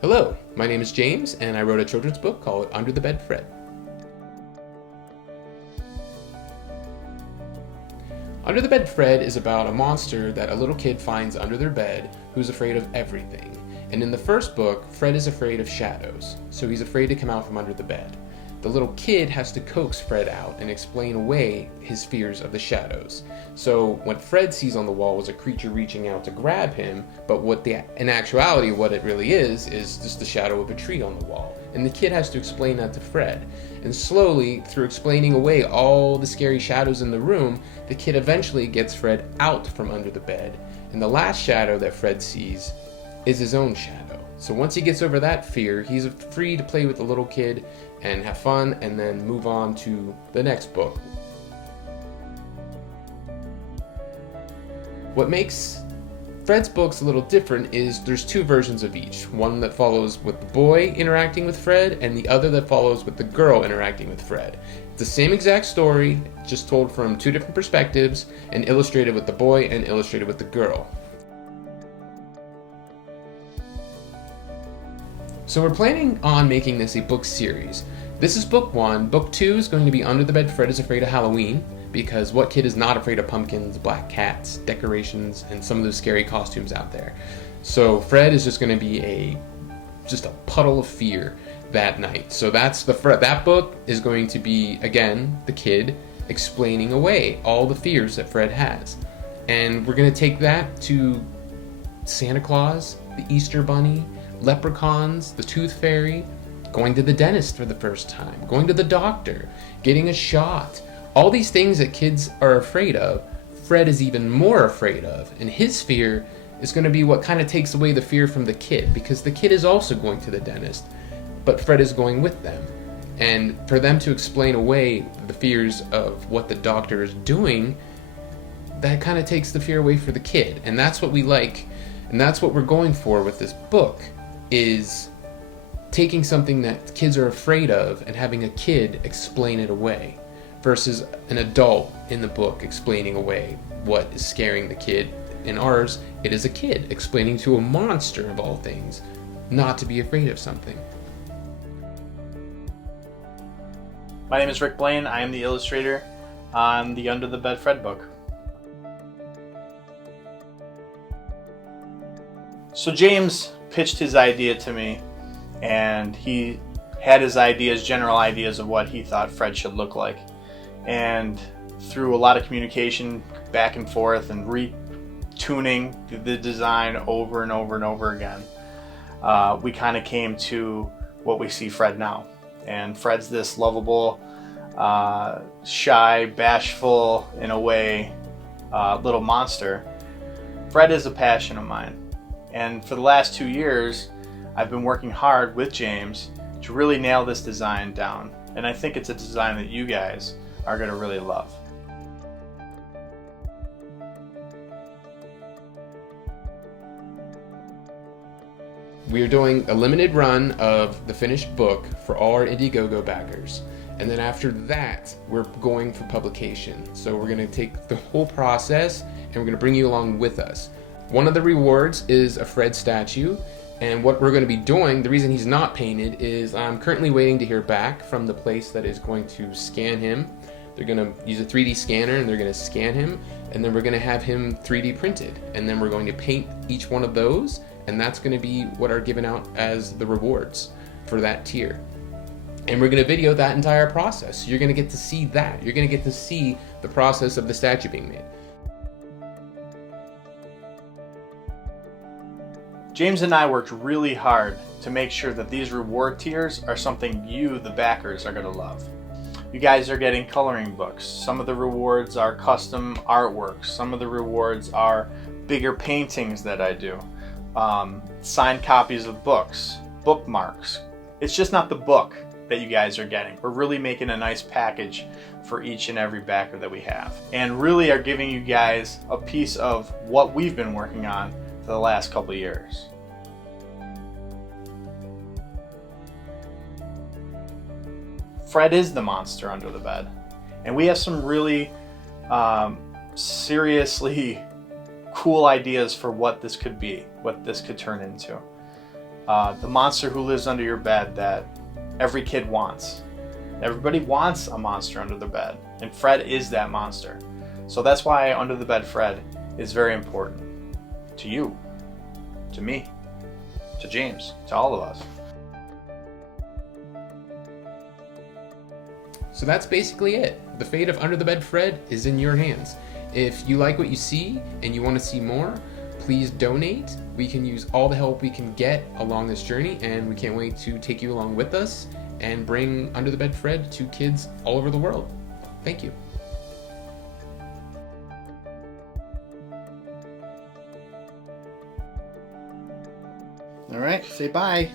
Hello, my name is James, and I wrote a children's book called Under the Bed Fred. Under the Bed Fred is about a monster that a little kid finds under their bed who's afraid of everything. And in the first book, Fred is afraid of shadows, so he's afraid to come out from under the bed. The little kid has to coax Fred out and explain away his fears of the shadows. So what Fred sees on the wall was a creature reaching out to grab him, but in actuality what it really is just the shadow of a tree on the wall. And the kid has to explain that to Fred. And slowly, through explaining away all the scary shadows in the room, the kid eventually gets Fred out from under the bed. And the last shadow that Fred sees is his own shadow. So once he gets over that fear, he's free to play with the little kid and have fun and then move on to the next book. What makes Fred's books a little different is there's two versions of each. One that follows with the boy interacting with Fred and the other that follows with the girl interacting with Fred. It's the same exact story, just told from two different perspectives and illustrated with the boy and illustrated with the girl. So we're planning on making this a book series. This is book 1. Book 2 is going to be Under the Bed Fred is Afraid of Halloween, because what kid is not afraid of pumpkins, black cats, decorations, and some of those scary costumes out there? So Fred is just going to be just a puddle of fear that night. So that book is going to be, again, the kid explaining away all the fears that Fred has. And we're going to take that to Santa Claus, the Easter Bunny, leprechauns, the Tooth Fairy, going to the dentist for the first time, going to the doctor, getting a shot. All these things that kids are afraid of, Fred is even more afraid of. And his fear is going to be what kind of takes away the fear from the kid, because the kid is also going to the dentist, but Fred is going with them. And for them to explain away the fears of what the doctor is doing, that kind of takes the fear away for the kid. And that's what we like, and that's what we're going for with this book, is taking something that kids are afraid of and having a kid explain it away versus an adult in the book explaining away what is scaring the kid. In ours, it is a kid explaining to a monster of all things not to be afraid of something. My name is Rick Blaine. I am the illustrator on the Under the Bed Fred book. So James pitched his idea to me, and he had his general ideas of what he thought Fred should look like. And through a lot of communication back and forth and retuning the design over and over and over again, we kind of came to what we see Fred now. And Fred's this lovable, shy, bashful, in a way, little monster. Fred is a passion of mine. And for the last 2 years, I've been working hard with James to really nail this design down. And I think it's a design that you guys are going to really love. We are doing a limited run of the finished book for all our Indiegogo backers. And then after that, we're going for publication. So we're going to take the whole process and we're going to bring you along with us. One of the rewards is a Fred statue, and what we're going to be doing, the reason he's not painted, is I'm currently waiting to hear back from the place that is going to scan him. They're going to use a 3D scanner and they're going to scan him, and then we're going to have him 3D printed, and then we're going to paint each one of those, and that's going to be what are given out as the rewards for that tier. And we're going to video that entire process. So you're going to get to see that. You're going to get to see the process of the statue being made. James and I worked really hard to make sure that these reward tiers are something you, the backers, are going to love. You guys are getting coloring books. Some of the rewards are custom artworks. Some of the rewards are bigger paintings that I do. Signed copies of books, bookmarks. It's just not the book that you guys are getting. We're really making a nice package for each and every backer that we have, and really are giving you guys a piece of what we've been working on for the last couple of years. Fred is the monster under the bed, and we have some really seriously cool ideas for what this could be, what this could turn into. the monster who lives under your bed that every kid wants. Everybody wants a monster under their bed, and Fred is that monster. So that's why Under the Bed Fred is very important to you, to me, to James, to all of us. So that's basically it. The fate of Under the Bed Fred is in your hands. If you like what you see and you want to see more, please donate. We can use all the help we can get along this journey, and we can't wait to take you along with us and bring Under the Bed Fred to kids all over the world. Thank you. All right, say bye.